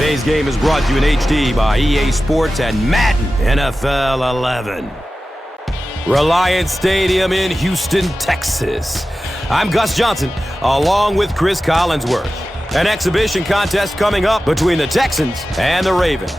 Today's game is brought to you in HD by EA Sports and Madden NFL 11. Reliance Stadium in Houston, Texas. I'm Gus Johnson, along with Chris Collinsworth. An exhibition contest coming up between the Texans and the Ravens.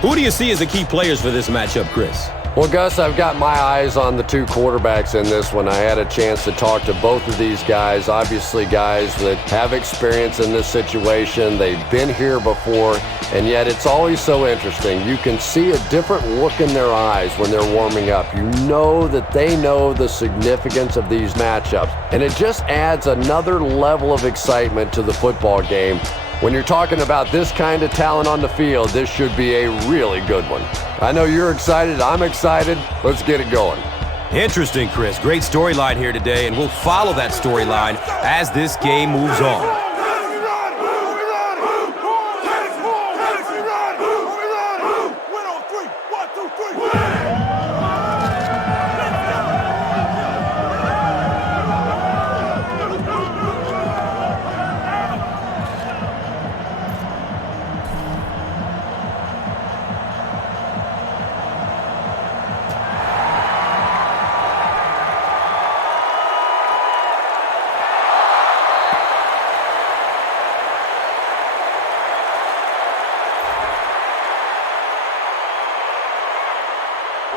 Who do you see as the key players for this matchup, Chris? Well, Gus, I've got my eyes on the two quarterbacks in this one. I had a chance to talk to both of these guys. Obviously, guys that have experience in this situation. They've been here before, and yet it's always so interesting. You can see a different look in their eyes when they're warming up. You know that they know the significance of these matchups, and it just adds another level of excitement to the football game. When you're talking about this kind of talent on the field, this should be a really good one. I know you're excited. I'm excited. Let's get it going. Interesting, Chris. Great storyline here today, and we'll follow that storyline as this game moves on.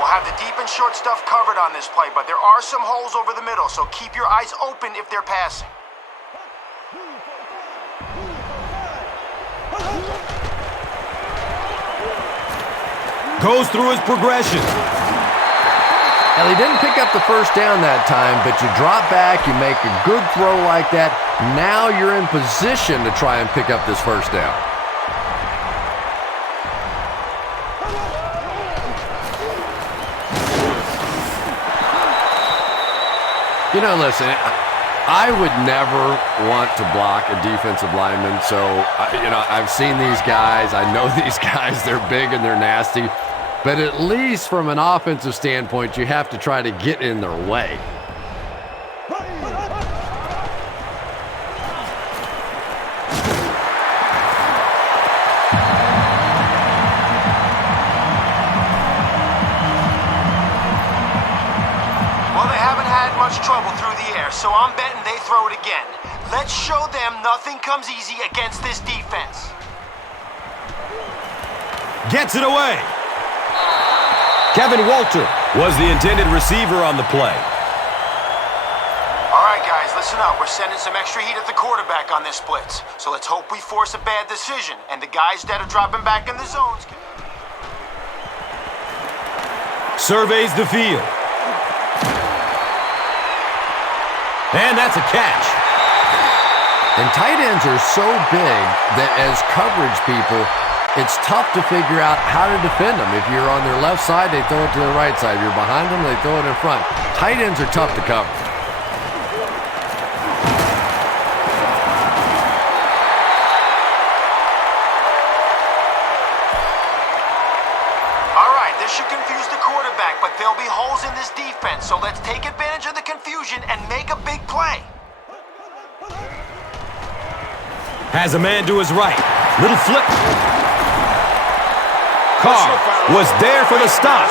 We'll have the deep and short stuff covered on this play, but there are some holes over the middle, so keep your eyes open if they're passing. Goes through his progression. Well, he didn't pick up the first down that time, but you drop back, you make a good throw like that. Now you're in position to try and pick up this first down. You know, listen, I would never want to block a defensive lineman. So, I've seen these guys. I know these guys. They're big and they're nasty. But at least from an offensive standpoint, you have to try to get in their way. Trouble through the air, so I'm betting they throw it again. Let's show them nothing comes easy against this defense. Gets it away. Kevin Walter was the intended receiver on the play. All right, guys, listen up. We're sending some extra heat at the quarterback on this blitz. So let's hope we force a bad decision, and the guys that are dropping back in the zones can... Surveys the field. And that's a catch. And tight ends are so big that as coverage people, it's tough to figure out how to defend them. If you're on their left side, they throw it to the right side. If you're behind them, they throw it in front. Tight ends are tough to cover. All right, this should confuse the quarterback, but there'll be holes in this defense, so let's take advantage of the confusion and make a big play. Has a man to his right. Little flip. Carr was there for the stop.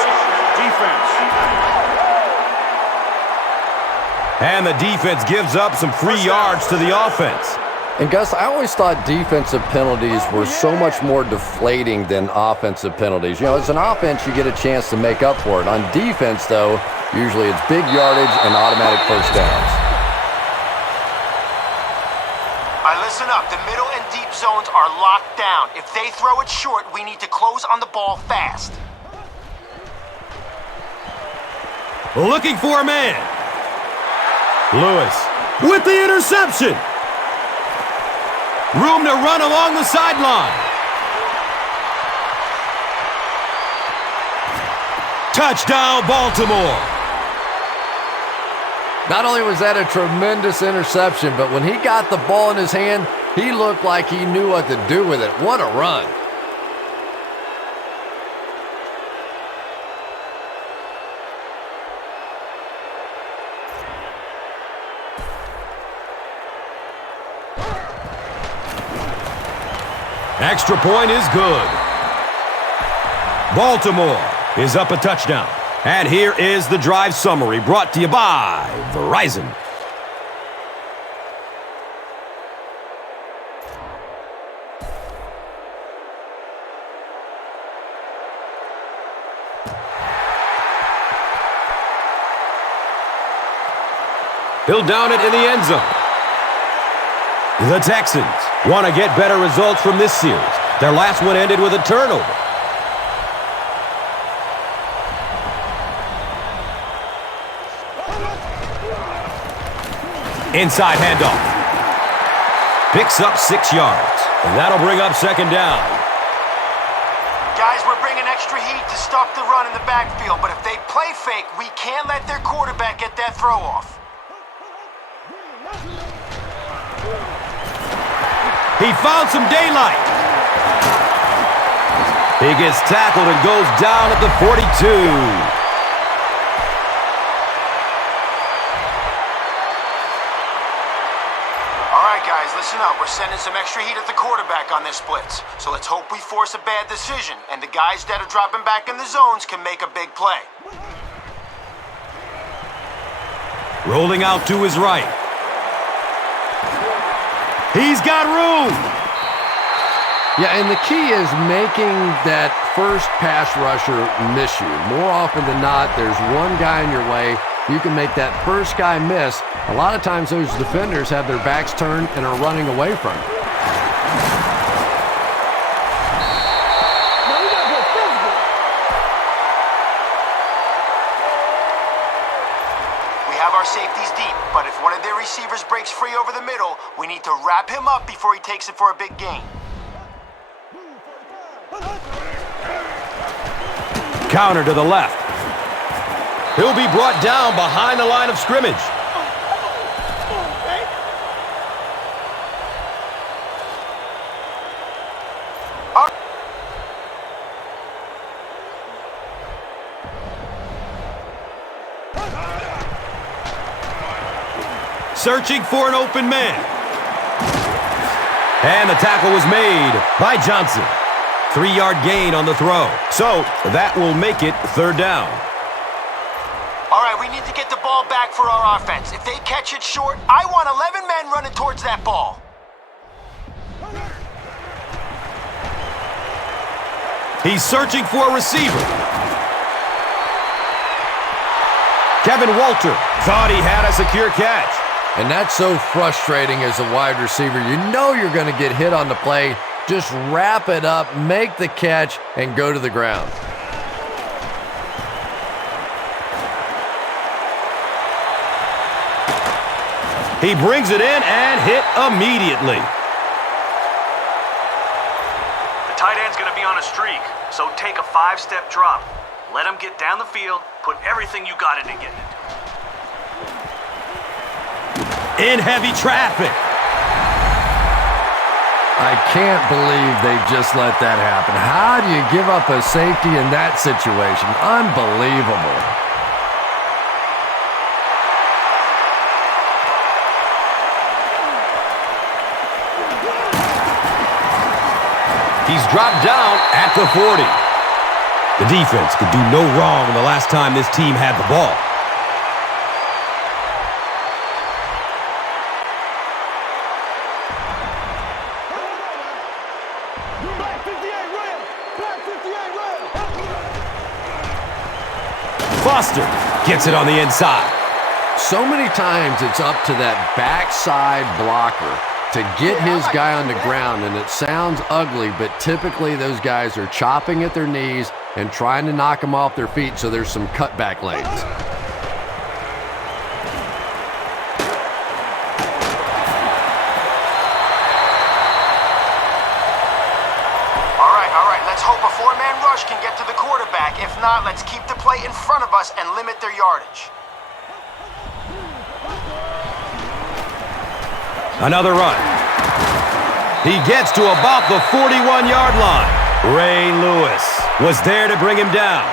And the defense gives up some free yards to the offense. And Gus, I always thought defensive penalties were so much more deflating than offensive penalties. As an offense, you get a chance to make up for it. On defense, though, usually it's big yardage and automatic first downs. All right, listen up. The middle and deep zones are locked down. If they throw it short, we need to close on the ball fast. Looking for a man. Lewis with the interception. Room to run along the sideline. Touchdown, Baltimore. Not only was that a tremendous interception, but when he got the ball in his hand, he looked like he knew what to do with it. What a run. Extra point is good. Baltimore is up a touchdown. And here is the drive summary brought to you by Verizon. He'll down it in the end zone. The Texans want to get better results from this series. Their last one ended with a turnover. Inside handoff. Picks up 6 yards. And that'll bring up second down. Guys, we're bringing extra heat to stop the run in the backfield, but if they play fake, we can't let their quarterback get that throw off. He found some daylight. He gets tackled and goes down at the 42. Guys, listen up. We're sending some extra heat at the quarterback on this blitz. So let's hope we force a bad decision, and the guys that are dropping back in the zones can make a big play. Rolling out to his right. He's got room. Yeah, and the key is making that first pass rusher miss you. More often than not, there's one guy in your way. You can make that first guy miss. A lot of times those defenders have their backs turned and are running away from it. We have our safeties deep, but if one of their receivers breaks free over the middle, we need to wrap him up before he takes it for a big gain. Counter to the left. He'll be brought down behind the line of scrimmage. Searching for an open man. And the tackle was made by Johnson. 3-yard gain on the throw. So that will make it third down. All right, we need to get the ball back for our offense. If they catch it short, I want 11 men running towards that ball. He's searching for a receiver. Kevin Walter thought he had a secure catch. And that's so frustrating as a wide receiver. You know you're going to get hit on the play. Just wrap it up, make the catch, and go to the ground. He brings it in and hit immediately. The tight end's going to be on a streak, so take a 5-step drop. Let him get down the field, put everything you got into getting it. In heavy traffic. I can't believe they just let that happen. How do you give up a safety in that situation? Unbelievable. He's dropped down at the 40. The defense could do no wrong the last time this team had the ball. Foster gets it on the inside. So many times it's up to that backside blocker to get his guy on the ground, and it sounds ugly, but typically those guys are chopping at their knees and trying to knock them off their feet, so there's some cutback lanes. All right, let's hope a 4-man rush can get to the quarterback. If not, let's keep the play in front of us and limit their yardage. Another run. He gets to about the 41-yard line. Ray Lewis was there to bring him down.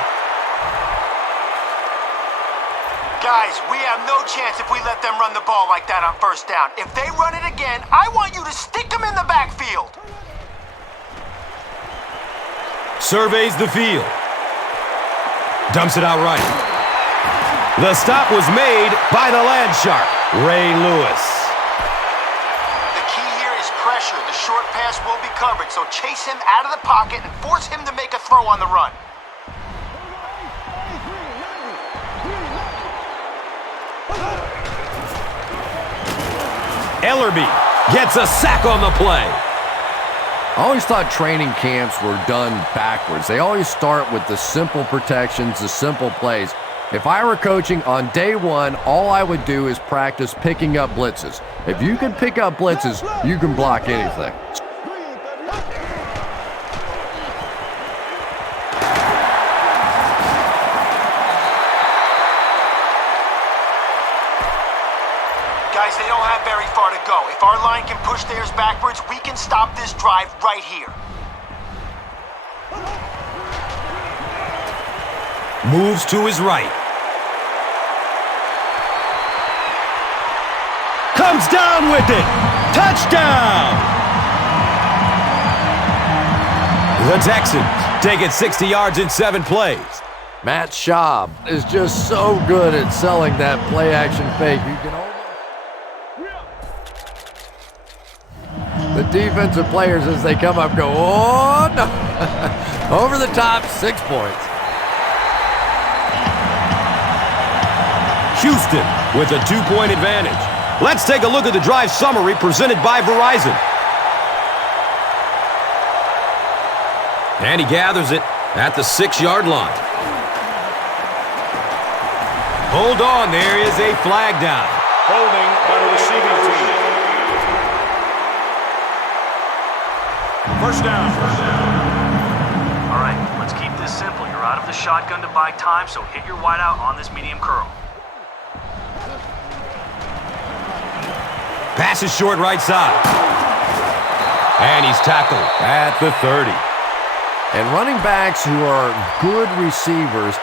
Guys, we have no chance if we let them run the ball like that on first down. If they run it again, I want you to stick them in the backfield. Surveys the field. Dumps it out right. The stop was made by the land shark, Ray Lewis. The key here is pressure. The short pass will be covered, so chase him out of the pocket and force him to make a throw on the run. Ellerby gets a sack on the play. I always thought training camps were done backwards. They always start with the simple protections, the simple plays. If I were coaching on day one, all I would do is practice picking up blitzes. If you can pick up blitzes, you can block anything. Guys, they don't have very far to go. If our line can push theirs backwards, we can stop this drive right here. Moves to his right. Comes down with it. Touchdown! The Texans take it 60 yards in 7 plays. Matt Schaub is just so good at selling that play-action fake. You can almost... The defensive players, as they come up, go, oh, no. Over the top, 6 points. Houston with a 2-point advantage. Let's take a look at the drive summary presented by Verizon. And he gathers it at the 6-yard line. Hold on, there is a flag down. Holding by the receiving team. First down. All right, let's keep this simple. You're out of the shotgun to buy time, so hit your wideout on this medium curl. Pass is short right side. And he's tackled at the 30. And running backs who are good receivers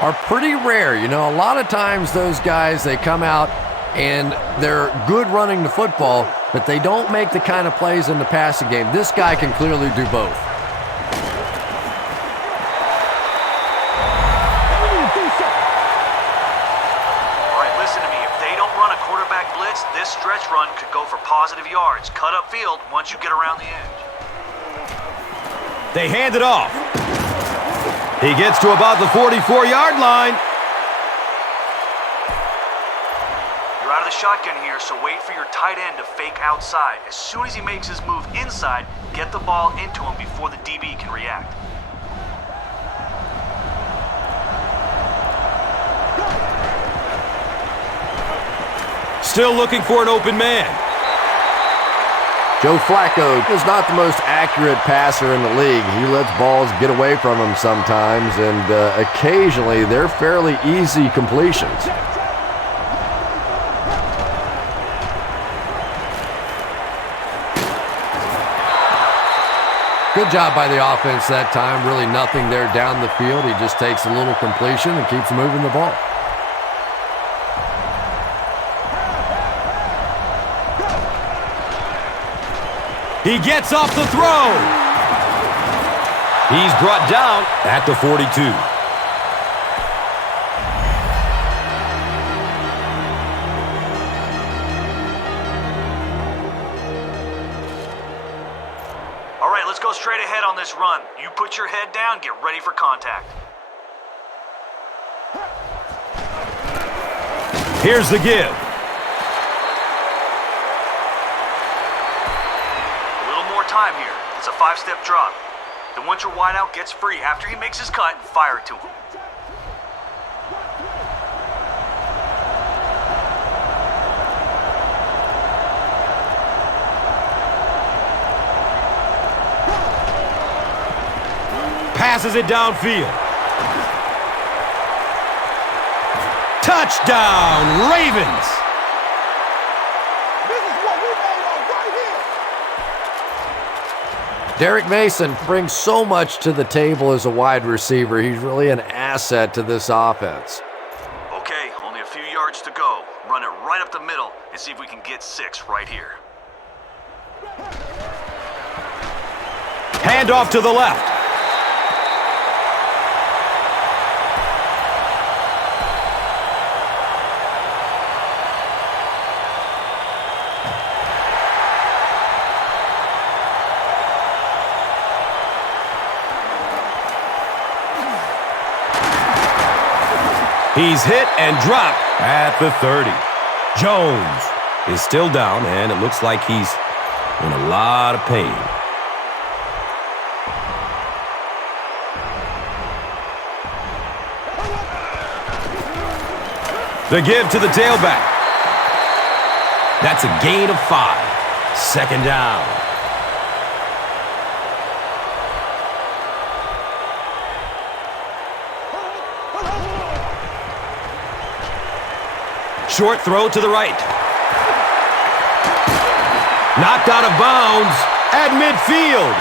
are pretty rare. You know, a lot of times those guys, they come out and they're good running the football, but they don't make the kind of plays in the passing game. This guy can clearly do both. All right, listen to me. If they don't run a quarterback blitz, this stretch run could go for positive yards. Cut upfield once you get around the edge. They hand it off. He gets to about the 44-yard line. You're out of the shotgun here, so wait for your tight end to fake outside. As soon as he makes his move inside, get the ball into him before the DB can react. Still looking for an open man. Joe Flacco is not the most accurate passer in the league. He lets balls get away from him sometimes, and occasionally they're fairly easy completions. Good job by the offense that time. Really nothing there down the field. He just takes a little completion and keeps moving the ball. He gets off the throw. He's brought down at the 42. All right, let's go straight ahead on this run. You put your head down, get ready for contact. Here's the give. Time here. It's a 5-step drop. Then once your wideout gets free after he makes his cut, fire it to him. Passes it downfield. Touchdown, Ravens! Derek Mason brings so much to the table as a wide receiver. He's really an asset to this offense. Okay, only a few yards to go. Run it right up the middle and see if we can get 6 right here. Hand off to the left. He's hit and dropped at the 30. Jones is still down, and it looks like he's in a lot of pain. The give to the tailback. That's a gain of 5. Second down. Short throw to the right. Knocked out of bounds at midfield.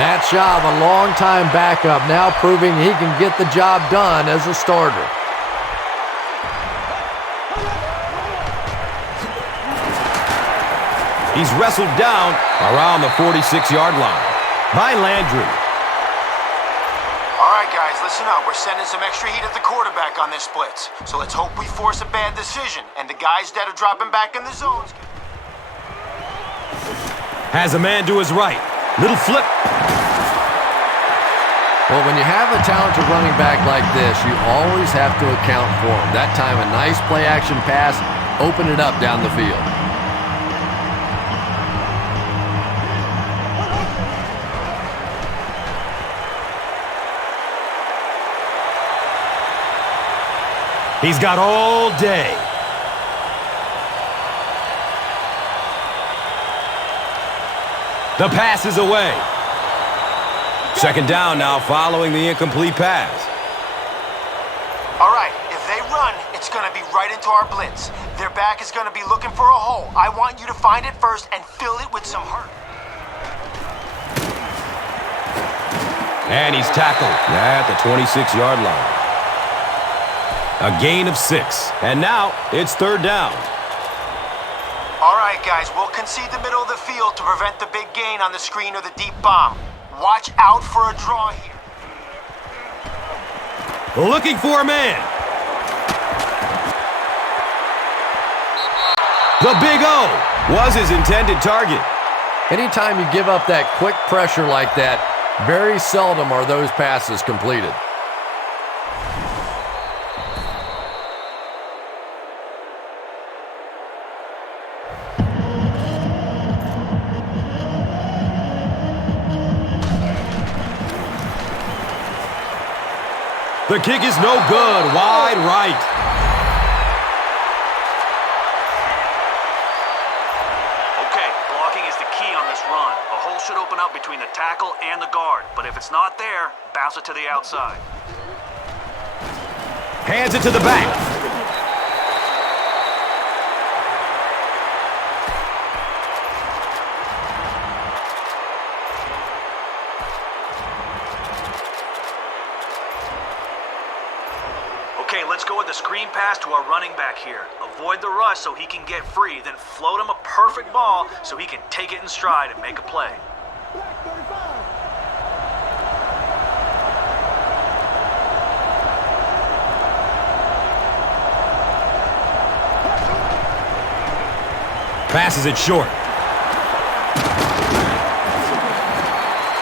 Matt Schaub, a long-time backup, now proving he can get the job done as a starter. He's wrestled down around the 46-yard line by Landry. All right, guys, listen up. We're sending some extra heat at the quarterback on this blitz. So let's hope we force a bad decision, and the guys that are dropping back in the zones Has a man to his right. Little flip. Well, when you have a talented running back like this, you always have to account for him. That time, a nice play-action pass opened it up down the field. He's got all day. The pass is away. Second down now following the incomplete pass. All right, if they run, it's going to be right into our blitz. Their back is going to be looking for a hole. I want you to find it first and fill it with some hurt. And he's tackled at the 26-yard line. A gain of 6. And now it's third down. All right, guys, we'll concede the middle of the field to prevent the big gain on the screen or the deep bomb. Watch out for a draw here. Looking for a man. The Big O was his intended target. Anytime you give up that quick pressure like that, very seldom are those passes completed. The kick is no good. Wide right. Okay, blocking is the key on this run. A hole should open up between the tackle and the guard, but if it's not there, bounce it to the outside. Hands it to the back. Okay, let's go with the screen pass to our running back here. Avoid the rush so he can get free, then float him a perfect ball so he can take it in stride and make a play. Passes it short.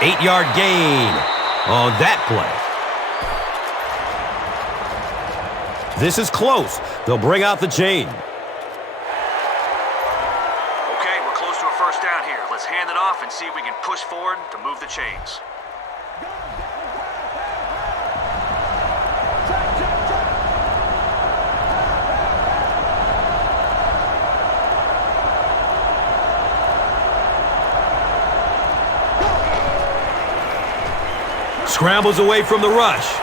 8-yard gain on that play. This is close. They'll bring out the chain. Okay, we're close to a first down here. Let's hand it off and see if we can push forward to move the chains. Scrambles away from the rush.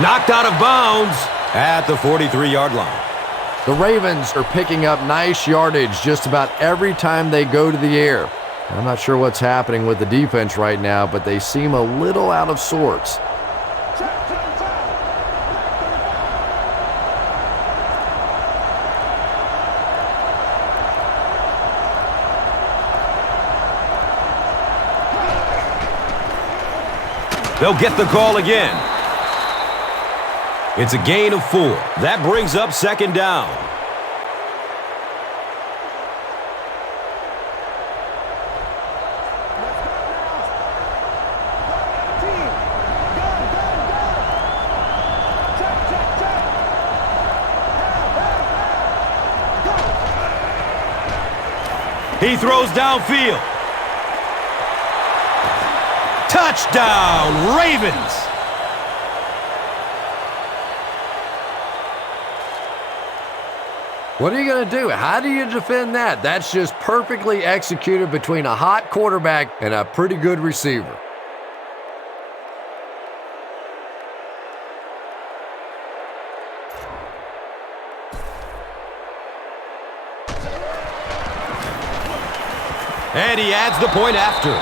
Knocked out of bounds at the 43-yard line. The Ravens are picking up nice yardage just about every time they go to the air. I'm not sure what's happening with the defense right now, but they seem a little out of sorts. They'll get the call again. It's a gain of 4. That brings up second down. He throws downfield. Touchdown, Ravens! What are you going to do? How do you defend that? That's just perfectly executed between a hot quarterback and a pretty good receiver. And he adds the point after.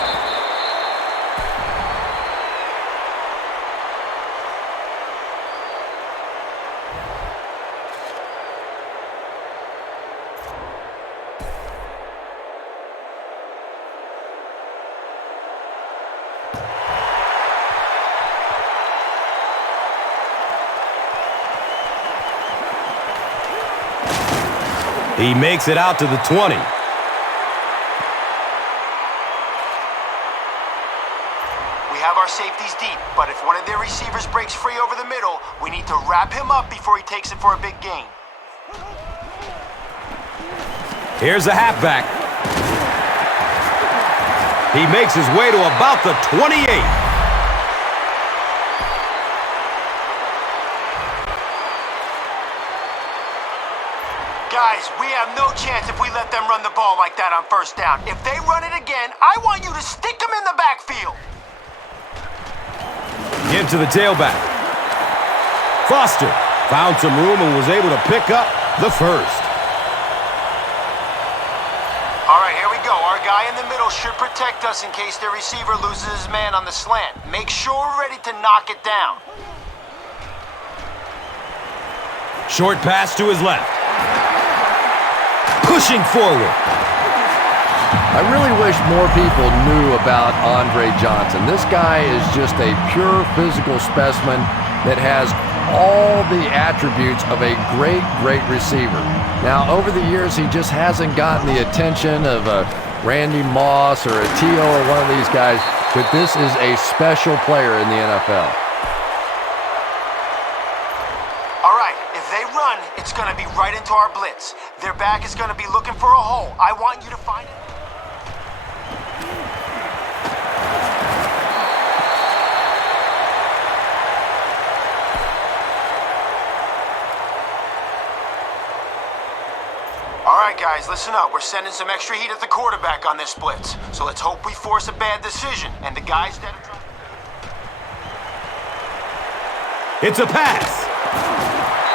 He makes it out to the 20. Safety's deep, but if one of their receivers breaks free over the middle, we need to wrap him up before he takes it for a big gain. Here's the halfback. He makes his way to about the 28. Guys, we have no chance if we let them run the ball like that on first down. If they run it again, I want you to stick them in the backfield. Give to the tailback. Foster found some room and was able to pick up the first. All right, here we go. Our guy in the middle should protect us in case their receiver loses his man on the slant. Make sure we're ready to knock it down. Short pass to his left. Pushing forward. I really wish more people knew about Andre Johnson. This guy is just a pure physical specimen that has all the attributes of a great, great receiver. Now, over the years, he just hasn't gotten the attention of a Randy Moss or a T.O. or one of these guys, but this is a special player in the NFL. All right, if they run, it's going to be right into our blitz. Their back is going to be looking for a hole. I want you to find it. Guys, listen up. We're sending some extra heat at the quarterback on this blitz. So let's hope we force a bad decision. And the guys that are trying... It's a pass.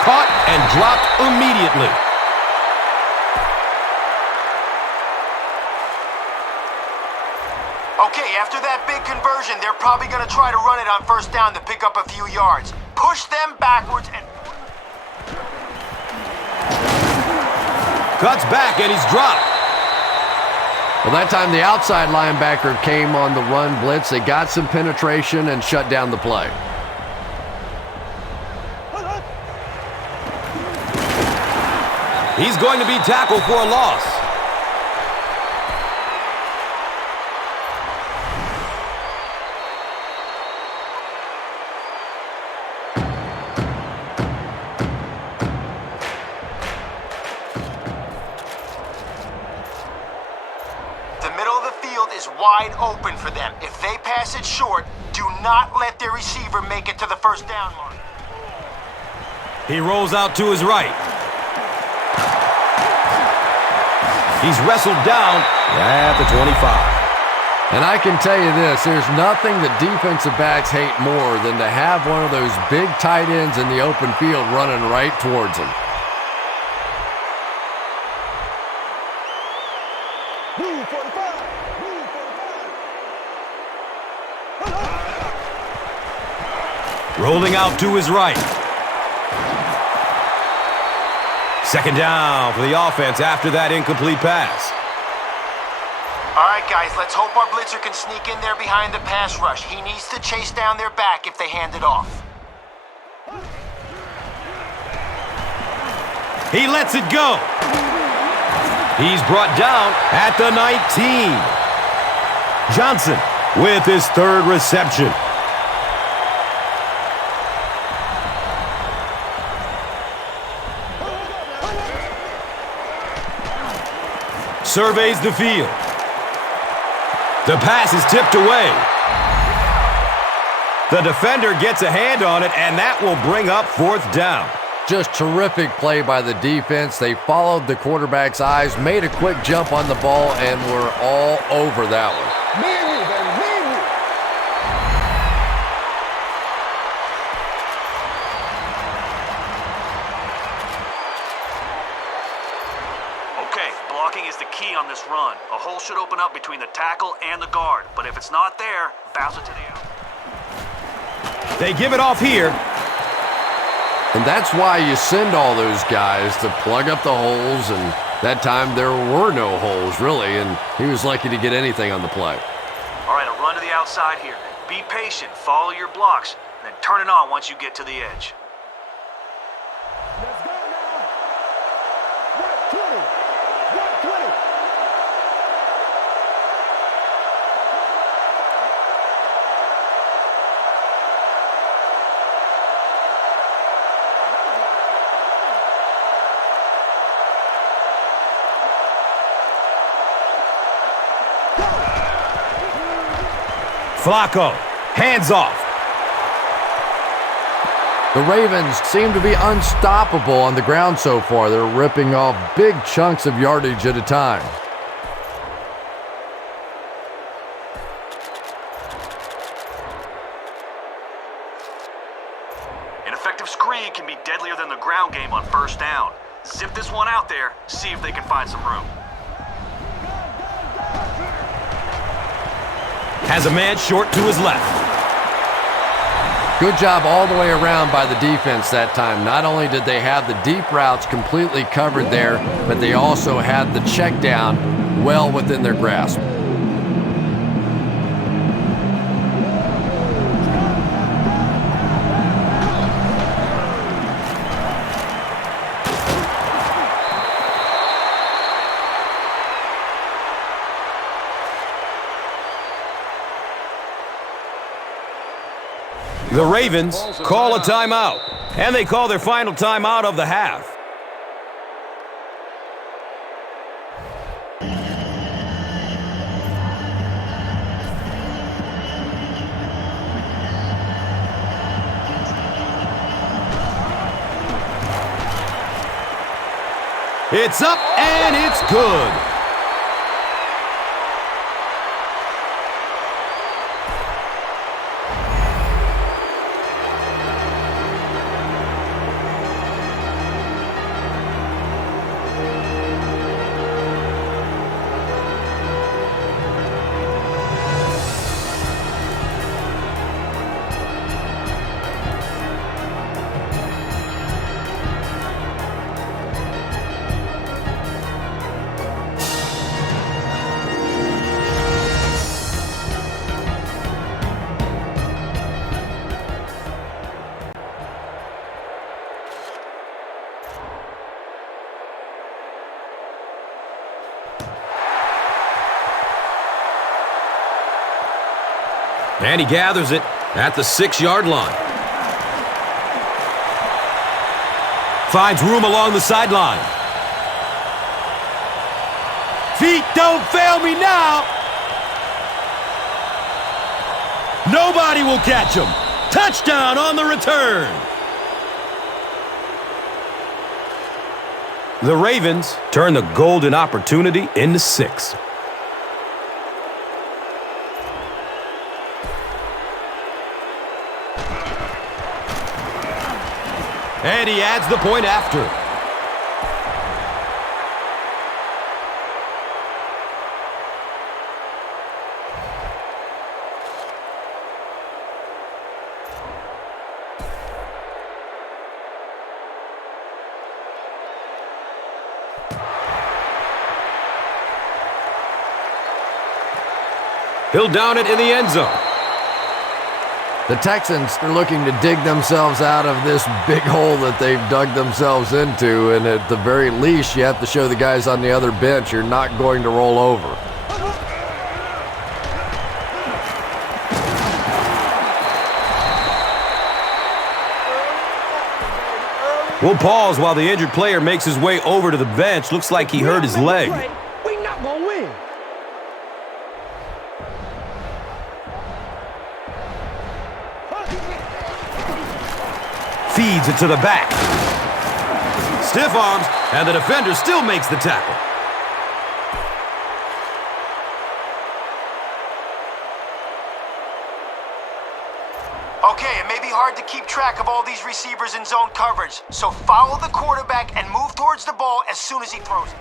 Caught and dropped immediately. Okay, after that big conversion, they're probably going to try to run it on first down to pick up a few yards. Push them backwards and... Cuts back and he's dropped. Well, that time the outside linebacker came on the run blitz. They got some penetration and shut down the play. He's going to be tackled for a loss. Wide open for them. If they pass it short, do not let their receiver make it to the first down line. He rolls out to his right. He's wrestled down at the 25. And I can tell you this, there's nothing that defensive backs hate more than to have one of those big tight ends in the open field running right towards them. Rolling out to his right. Second down for the offense after that incomplete pass. All right, guys, let's hope our blitzer can sneak in there behind the pass rush. He needs to chase down their back if they hand it off. He lets it go. He's brought down at the 19. Johnson with his third reception. surveys the field. The pass is tipped away. The defender gets a hand on it, and that will bring up 4th down. Just terrific play by the defense. They followed the quarterback's eyes, made a quick jump on the ball, and were all over that one. Okay, blocking is the key on this run. A hole should open up between the tackle and the guard, but if it's not there, bounce it to the out. They give it off here. And that's why you send all those guys to plug up the holes, and that time there were no holes, really, and he was lucky to get anything on the play. All right, a run to the outside here. Be patient, follow your blocks, and then turn it on once you get to the edge. Let's go now. 120. 120. Flacco, hands off. The Ravens seem to be unstoppable on the ground so far. They're ripping off big chunks of yardage at a time. An effective screen can be deadlier than the ground game on 1st down. Zip this one out there, see if they can find some room. Has a man short to his left. Good job all the way around by the defense that time. Not only did they have the deep routes completely covered there, but they also had the check down well within their grasp. The Ravens call a timeout, and they call their final timeout of the half. It's up, and it's good. And he gathers it at the 6-yard line. Finds room along the sideline. Feet don't fail me now. Nobody will catch him. Touchdown on the return. The Ravens turn the golden opportunity into 6. And he adds the point after. He'll down it in the end zone. The Texans are looking to dig themselves out of this big hole that they've dug themselves into, and at the very least, you have to show the guys on the other bench you're not going to roll over. We'll pause while the injured player makes his way over to the bench. Looks like he hurt his leg. going to win. Feeds it to the back. Stiff arms, and the defender still makes the tackle. Okay, it may be hard to keep track of all these receivers in zone coverage, so follow the quarterback and move towards the ball as soon as he throws it.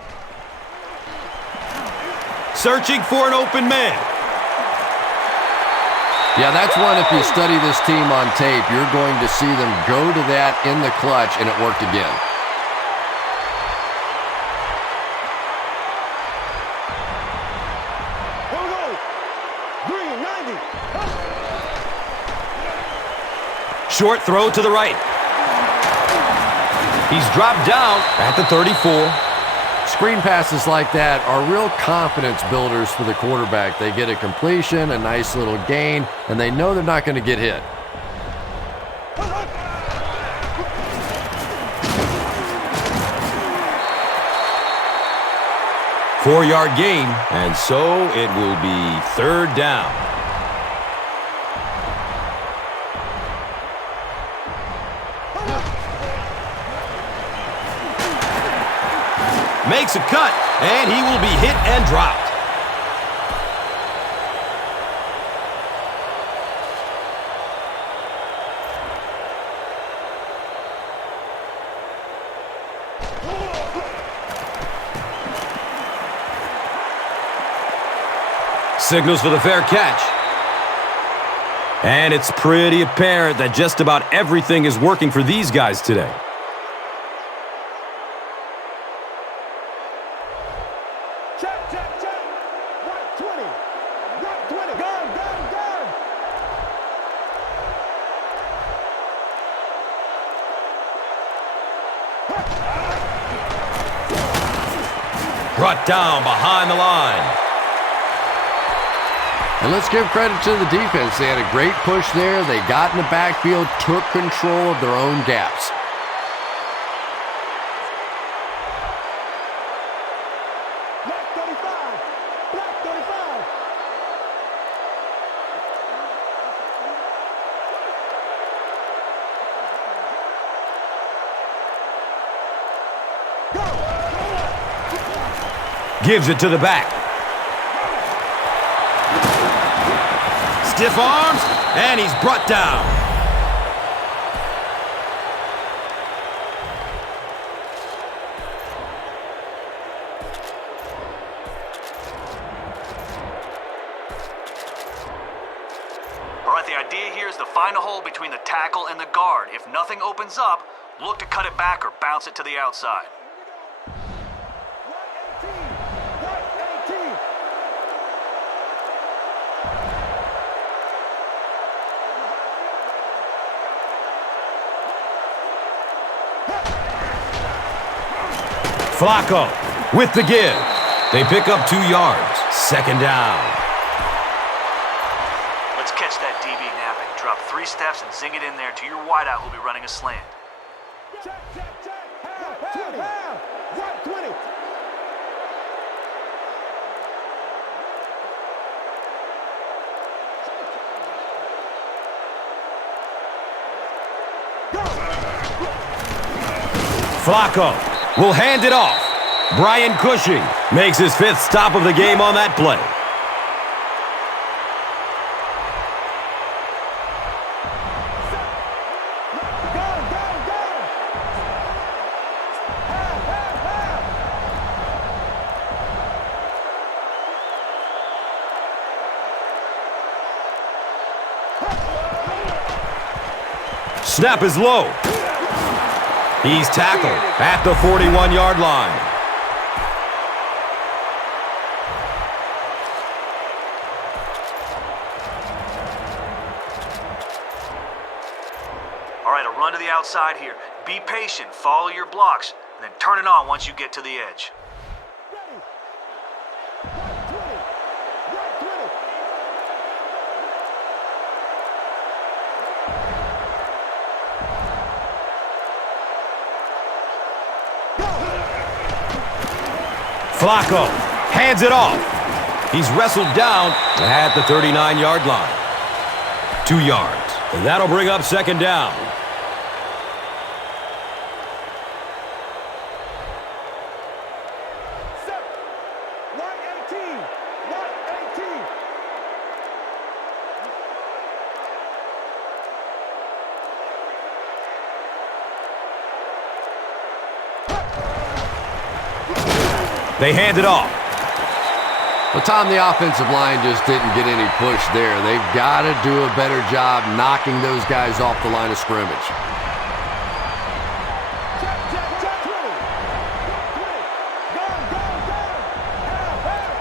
Searching for an open man. Yeah, that's one, if you study this team on tape, you're going to see them go to that in the clutch, and it worked again. Here we go. Green, 90. Short throw to the right. He's dropped down at the 34. Screen passes like that are real confidence builders for the quarterback. They get a completion, a nice little gain, and they know they're not going to get hit. Four-yard gain, and so it will be third down. Makes a cut, and he will be hit and dropped. Signals for the fair catch. And it's pretty apparent that just about everything is working for these guys today. Check, check, check. 120. 120. Gun, gun, gun. Brought down behind the line. And let's give credit to the defense. They had a great push there. They got in the backfield, took control of their own gaps. Black 35. Black 35. Gives it to the back. Stiff arms, and he's brought down. All right, the idea here is to find a hole between the tackle and the guard. If nothing opens up, look to cut it back or bounce it to the outside. 118. 118. Flacco with the give. They pick up 2 yards. Second down. Let's catch that DB napping. Drop 3 steps and zing it in there to your wideout who'll be running a slant. Check, check, check. 120. 120. Flacco will hand it off. Brian Cushing makes his 5th stop of the game on that play. Snap is low. He's tackled at the 41-yard line. All right, a run to the outside here. Be patient, follow your blocks, and then turn it on once you get to the edge. Ready. 120. 120. Flacco Hands it off. He's wrestled down at the 39-yard line. 2 yards. And that'll bring up second down. Set. 118. 118. They hand it off. Well, Tom, the offensive line just didn't get any push there. They've got to do a better job knocking those guys off the line of scrimmage. Check, check, check. 20. 20. Gone, gone, gone. Half, half,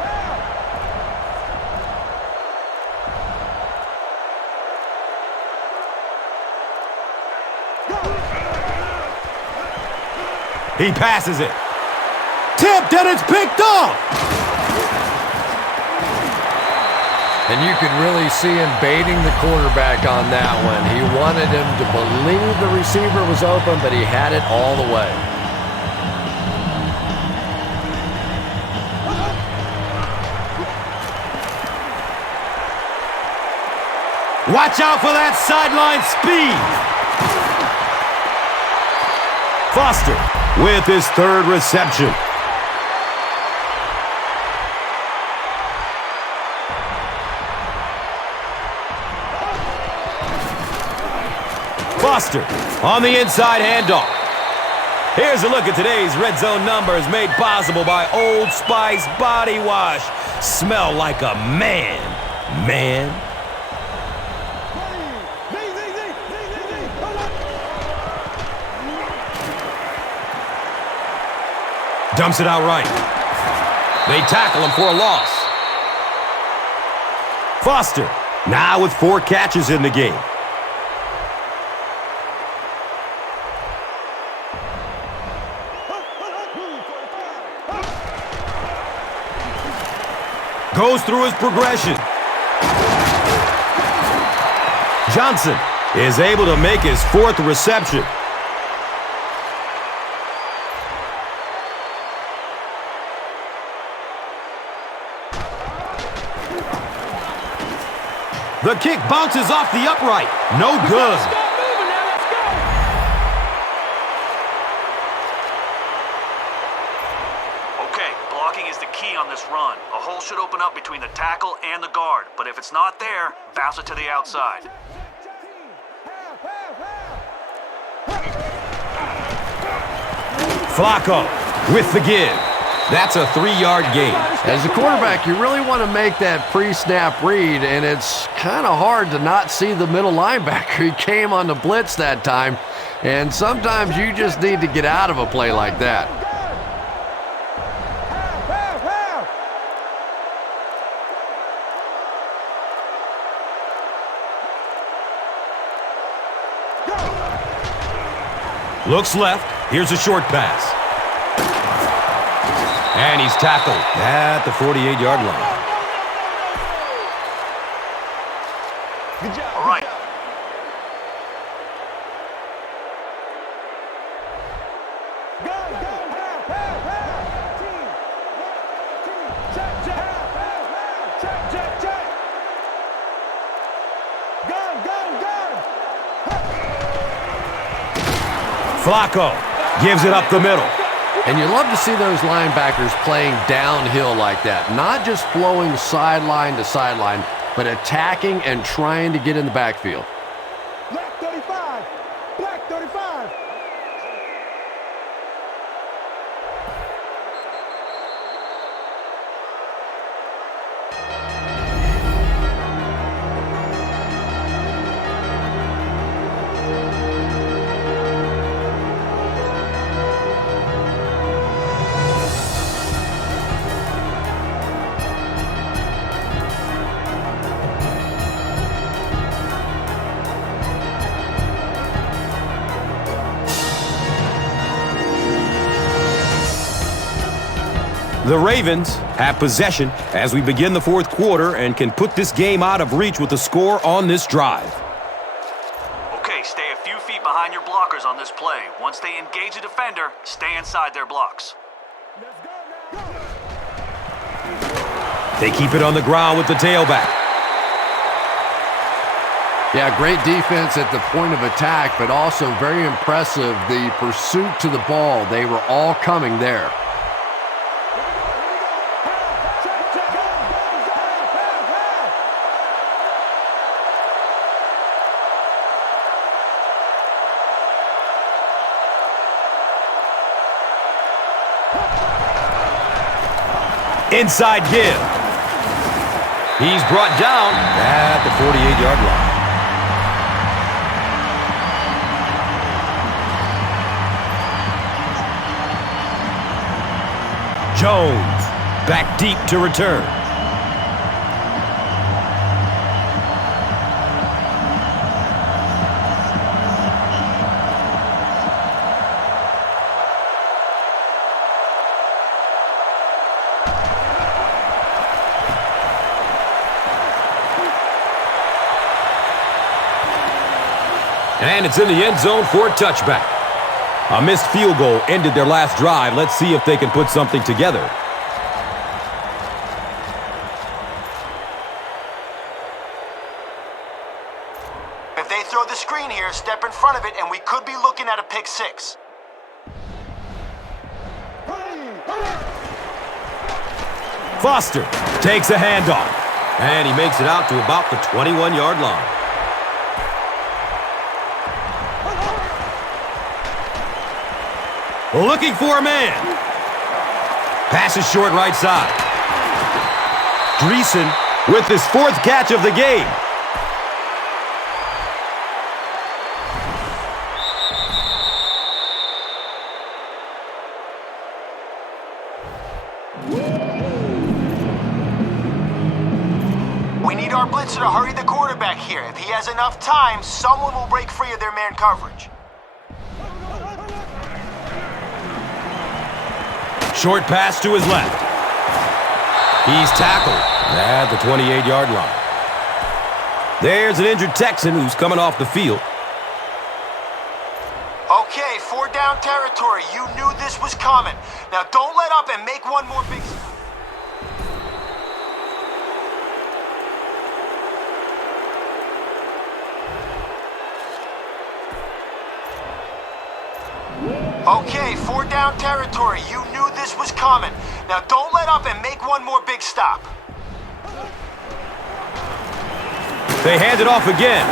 half. He passes it. Tipped and it's picked off. And you could really see him baiting the quarterback on that one. He wanted him to believe the receiver was open, but he had it all the way. Watch out for that sideline speed. Foster with his third reception. Foster on the inside handoff. Here's a look at today's red zone numbers made possible by Old Spice Body Wash. Smell like a man. Man. Dumps it out right. They tackle him for a loss. Foster now with 4 catches in the game. Goes through his progression. Johnson is able to make his 4th reception. The kick bounces off the upright. No good. On this run, a hole should open up between the tackle and the guard, but if it's not there, bounce it to the outside. Flacco with the give. That's a 3-yard gain. As a quarterback, you really want to make that pre-snap read, and it's kind of hard to not see the middle linebacker. He came on the blitz that time, and sometimes you just need to get out of a play like that. Looks left. Here's a short pass. And he's tackled at the 48-yard line. Good job. All right. Go, go, half, half, half. Team. Check, check, half, half, half. Check, check, check. Gun, gun, gun. Flacco gives it up the middle. And you love to see those linebackers playing downhill like that. Not just flowing sideline to sideline, but attacking and trying to get in the backfield. Black 35. Black 35. The Ravens have possession as we begin the 4th quarter and can put this game out of reach with the score on this drive. Okay, stay a few feet behind your blockers on this play. Once they engage a defender, stay inside their blocks. Let's go now. They keep it on the ground with the tailback. Yeah, great defense at the point of attack, but also very impressive, the pursuit to the ball. They were all coming there. Inside give. He's brought down at the 48-yard line. Jones back deep to return. And it's in the end zone for a touchback. A missed field goal ended their last drive. Let's see if they can put something together. If they throw the screen here, step in front of it, and we could be looking at a pick six. Foster takes a handoff, and he makes it out to about the 21-yard line. Looking for a man. Pass is short right side. Dreesen with his 4th catch of the game. We need our blitzer to hurry the quarterback here. If he has enough time, someone will break free of their man coverage. Short pass to his left. He's tackled at the 28-yard line. There's an injured Texan who's coming off the field. Okay, 4th down territory. You knew this was coming. Now don't let up and make one more big stop. Okay, 4th down territory. You knew this was coming. Now don't let up and make one more big stop. They hand it off again.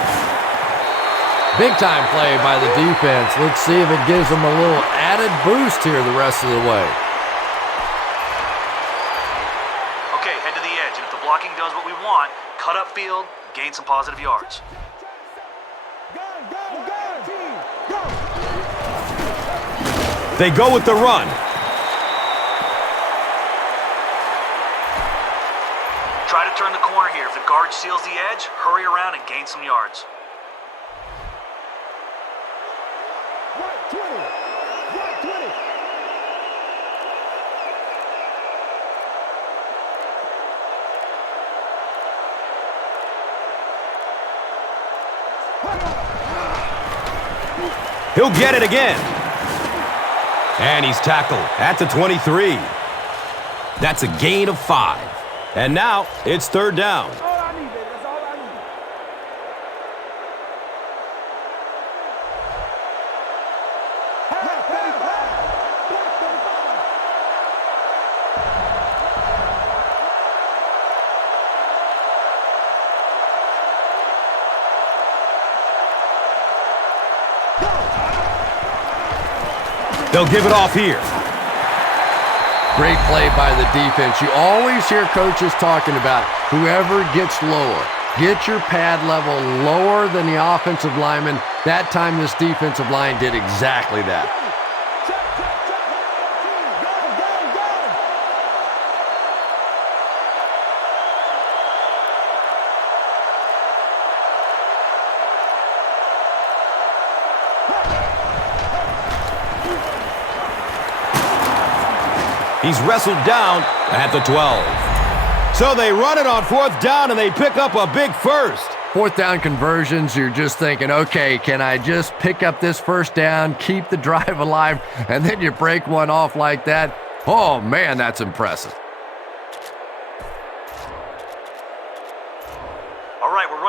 Big time play by the defense. Let's see if it gives them a little added boost here the rest of the way. Okay, head to the edge, and if the blocking does what we want, cut up field, gain some positive yards. They go with the run. Try to turn the corner here. If the guard seals the edge, hurry around and gain some yards. He'll get it again. And he's tackled at the 23. That's a gain of 5. And now it's 3rd down. That's all I need, baby. That's all I need. They'll give it off here. Great play by the defense. You always hear coaches talking about whoever gets lower. Get your pad level lower than the offensive lineman. That time this defensive line did exactly that. He's wrestled down at the 12. So they run it on 4th down, and they pick up a big first. 4th down conversions, you're just thinking, okay, can I just pick up this 1st down, keep the drive alive, and then you break one off like that? Oh, man, that's impressive.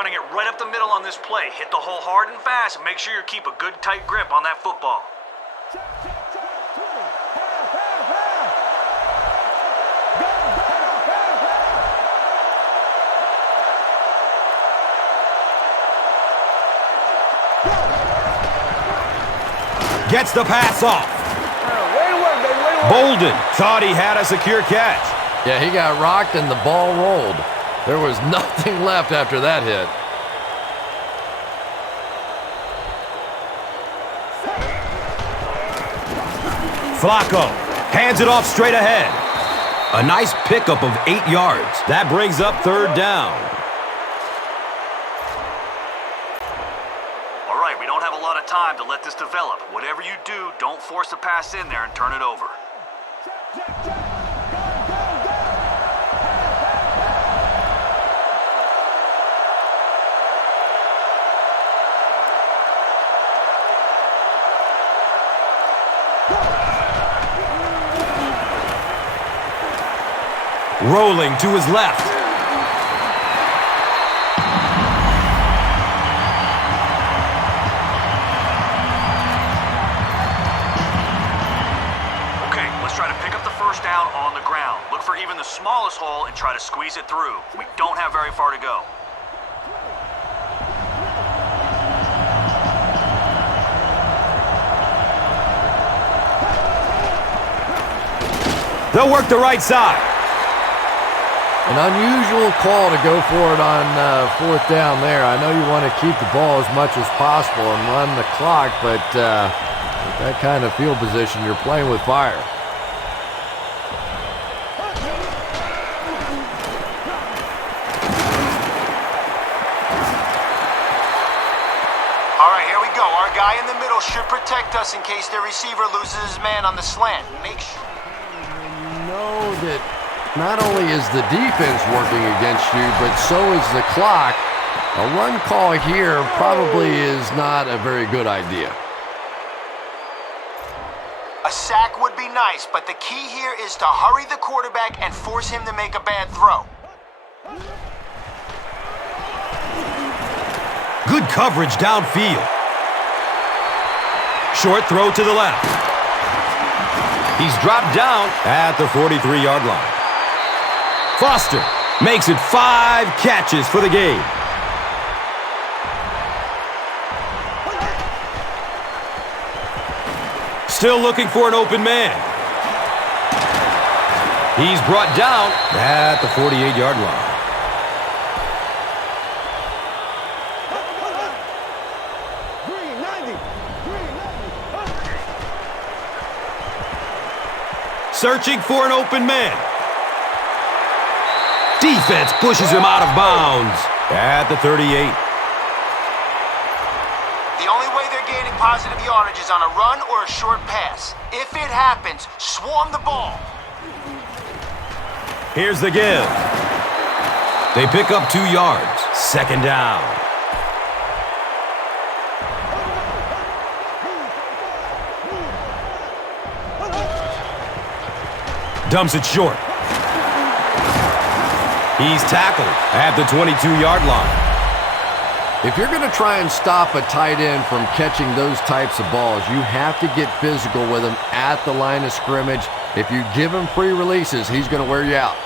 running it right up the middle on this play. Hit the hole hard and fast, and make sure you keep a good tight grip on that football. Gets the pass off. Bolden thought he had a secure catch. Yeah, he got rocked and the ball rolled. There was nothing left after that hit. Flacco hands it off straight ahead. A nice pickup of 8 yards. That brings up third down. All right, we don't have a lot of time to let this develop. Whatever you do, don't force the pass in there and turn it over. Rolling to his left. Okay, let's try to pick up the first down on the ground. Look for even the smallest hole and try to squeeze it through. We don't have very far to go. They'll work the right side. An unusual call to go for it on fourth down there. I know you want to keep the ball as much as possible and run the clock, but with that kind of field position, you're playing with fire. All right, here we go. Our guy in the middle should protect us in case their receiver loses his man on the slant. Make sure. Know that not only is the defense working against you, but so is the clock. A run call here probably is not a very good idea. A sack would be nice, but the key here is to hurry the quarterback and force him to make a bad throw. Good coverage downfield. Short throw to the left. He's dropped down at the 43-yard line. Foster makes it 5 catches for the game. Still looking for an open man. He's brought down at the 48-yard line. Searching for an open man. Defense pushes him out of bounds at the 38. The only way they're gaining positive yardage is on a run or a short pass. If it happens, swarm the ball. Here's the give. They pick up 2 yards. Second down. Dumps it short. He's tackled at the 22-yard line. If you're going to try and stop a tight end from catching those types of balls, you have to get physical with him at the line of scrimmage. If you give him free releases, he's going to wear you out.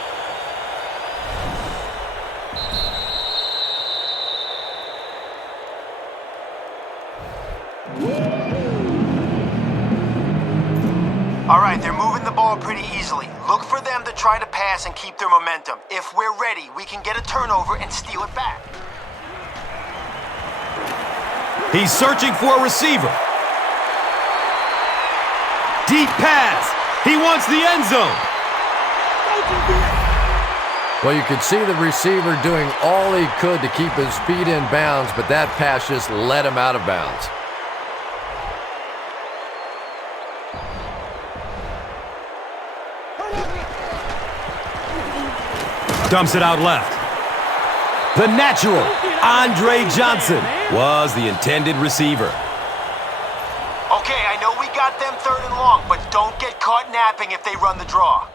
All right, they're moving the ball pretty easily. Look for them to try to pass and keep their momentum. If we're ready, we can get a turnover and steal it back. He's searching for a receiver. Deep pass. He wants the end zone. Well, you could see the receiver doing all he could to keep his feet in bounds, but that pass just let him out of bounds. Dumps it out left. The natural, Andre Johnson, was the intended receiver. Okay, I know we got them 3rd and long, but don't get caught napping if they run the draw.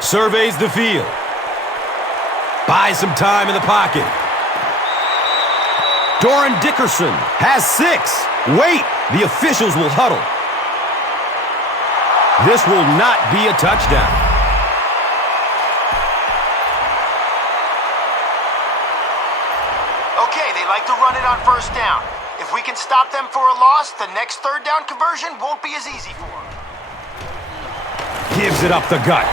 Surveys the field. Buys some time in the pocket. Doran Dickerson has 6. Wait, the officials will huddle. This will not be a touchdown. Okay, they like to run it on first down. If we can stop them for a loss, the next third down conversion won't be as easy for them. Gives it up the gut.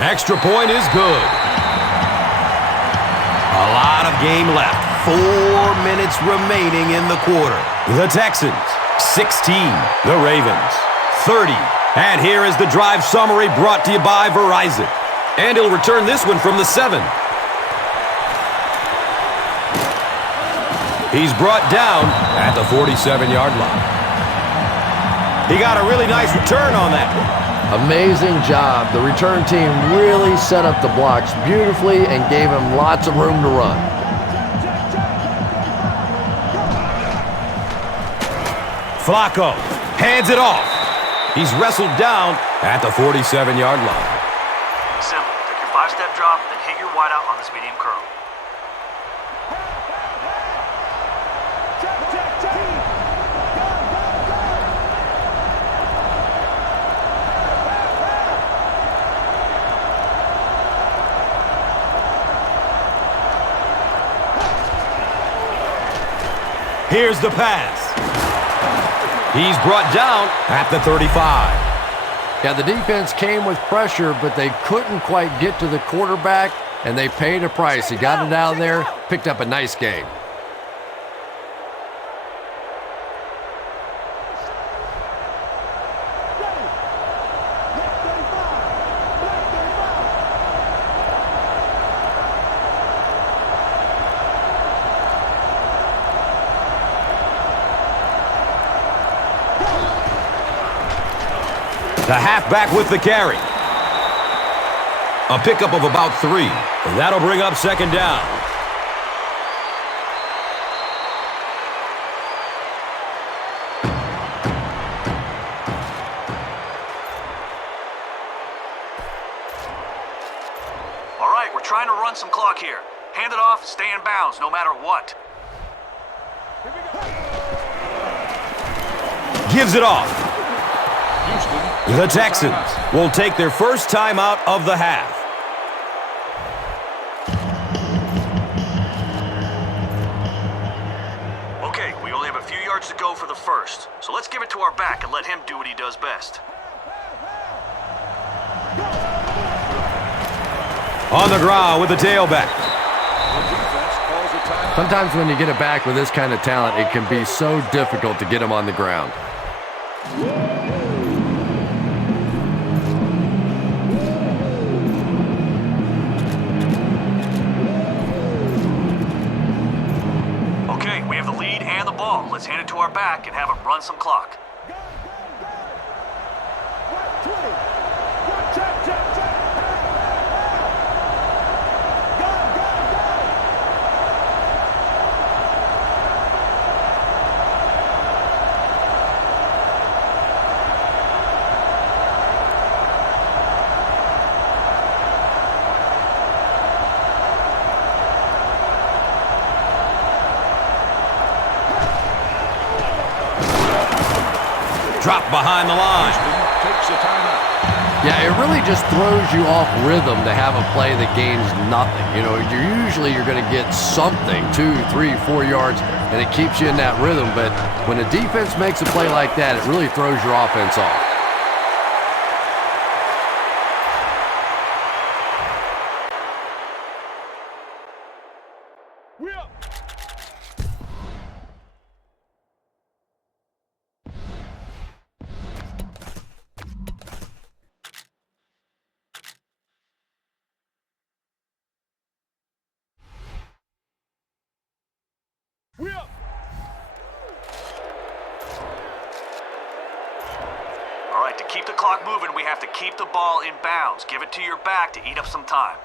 Extra point is good. A lot of game left. 4 minutes remaining in the quarter. The Texans, 16. The Ravens, 30. And here is the drive summary brought to you by Verizon. And he'll return this one from the 7. He's brought down at the 47-yard line. He got a really nice return on that one. Amazing job. The return team really set up the blocks beautifully and gave him lots of room to run. Flacco hands it off. He's wrestled down at the 47-yard line. Simple. Take your 5-step drop, then hit your wideout on this medium curl. Here's the pass. He's brought down at the 35. Yeah, the defense came with pressure, but they couldn't quite get to the quarterback, and they paid a price. He got it out of there, picked up a nice game. The halfback with the carry. A pickup of about 3. And that'll bring up second down. All right, we're trying to run some clock here. Hand it off, stay in bounds, no matter what. Gives it off. The Texans will take their first time out of the half. Okay, we only have a few yards to go for the first, so let's give it to our back and let him do what he does best. On the ground with the tailback. Sometimes when you get it back with this kind of talent, it can be so difficult to get him on the ground. Let's hand it to our back and have him run some clock. Drop behind the line. Yeah, it really just throws you off rhythm to have a play that gains nothing. You know, you're going to get something, 2, 3, 4 yards, and it keeps you in that rhythm. But when a defense makes a play like that, it really throws your offense off. All right, to keep the clock moving, we have to keep the ball in bounds. Give it to your back to eat up some time.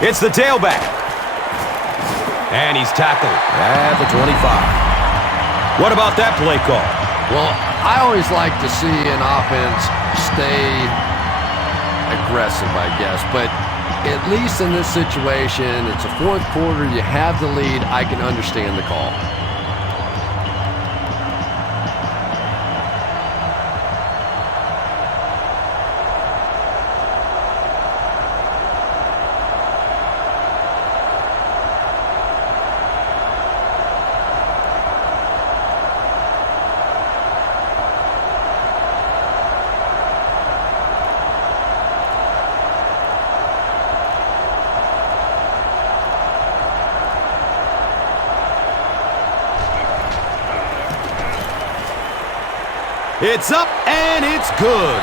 It's the tailback. And he's tackled at the 25. What about that play call? Well, I always like to see an offense stay aggressive, I guess. But at least in this situation, it's a fourth quarter, you have the lead, I can understand the call. It's up and it's good.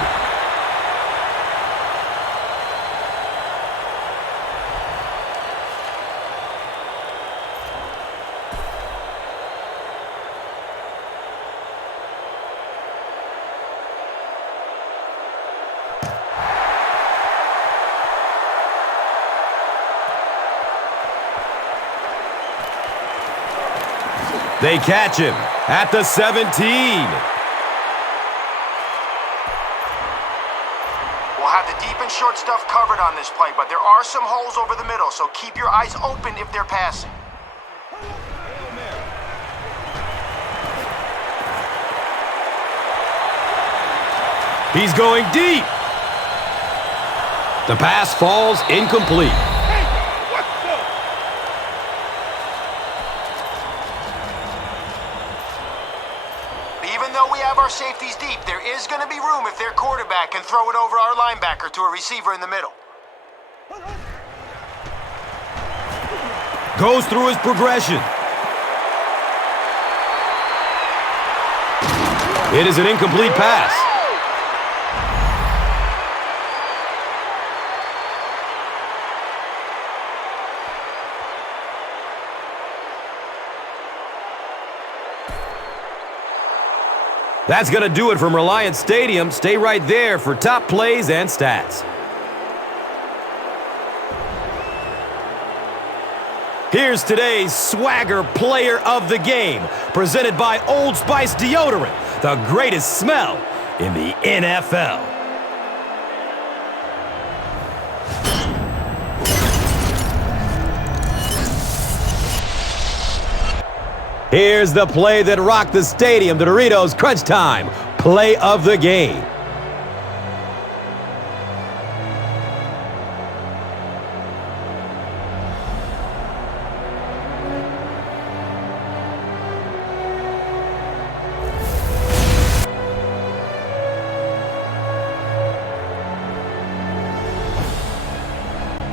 They catch him at the 17. Deep and short stuff covered on this play, but there are some holes over the middle, so keep your eyes open if they're passing. He's going deep. The pass falls incomplete. Even though we have our safeties deep, there is going to be room if their quarterback can throw it over our linebacker to a receiver in the middle. Goes through his progression. It is an incomplete pass. That's going to do it from Reliance Stadium. Stay right there for top plays and stats. Here's today's Swagger Player of the Game, presented by Old Spice Deodorant, the greatest smell in the NFL. Here's the play that rocked the stadium, the Doritos Crunch Time Play of the Game.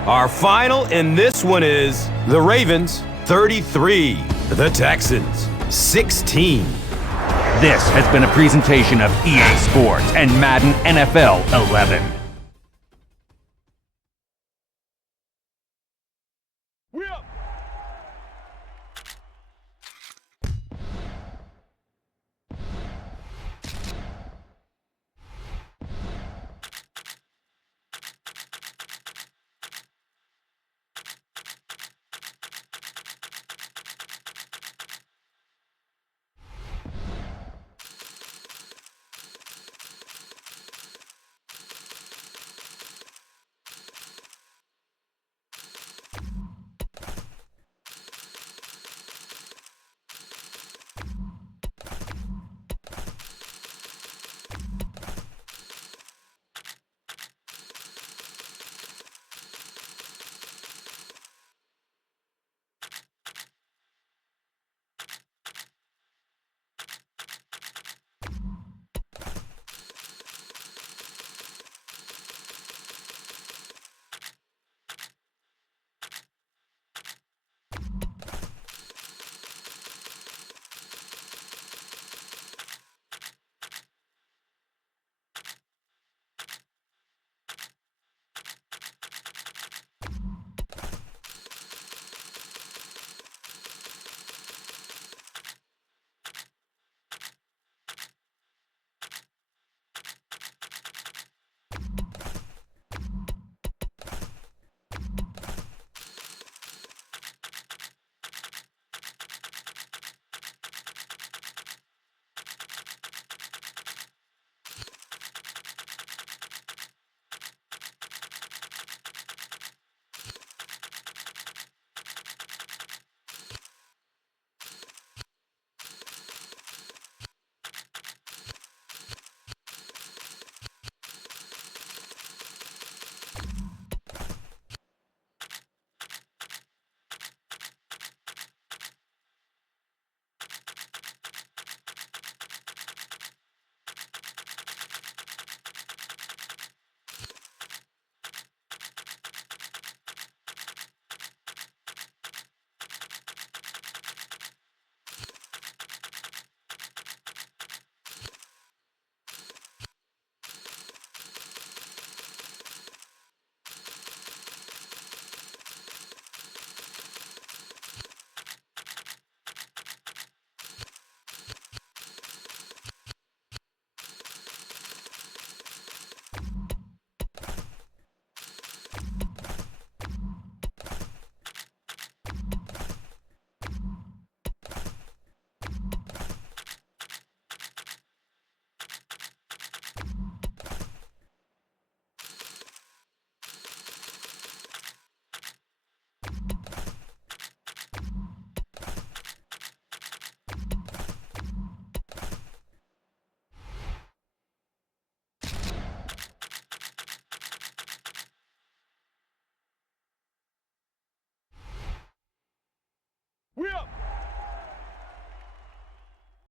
Our final in this one is the Ravens 33, the Texans 16. This has been a presentation of EA Sports and Madden NFL 11.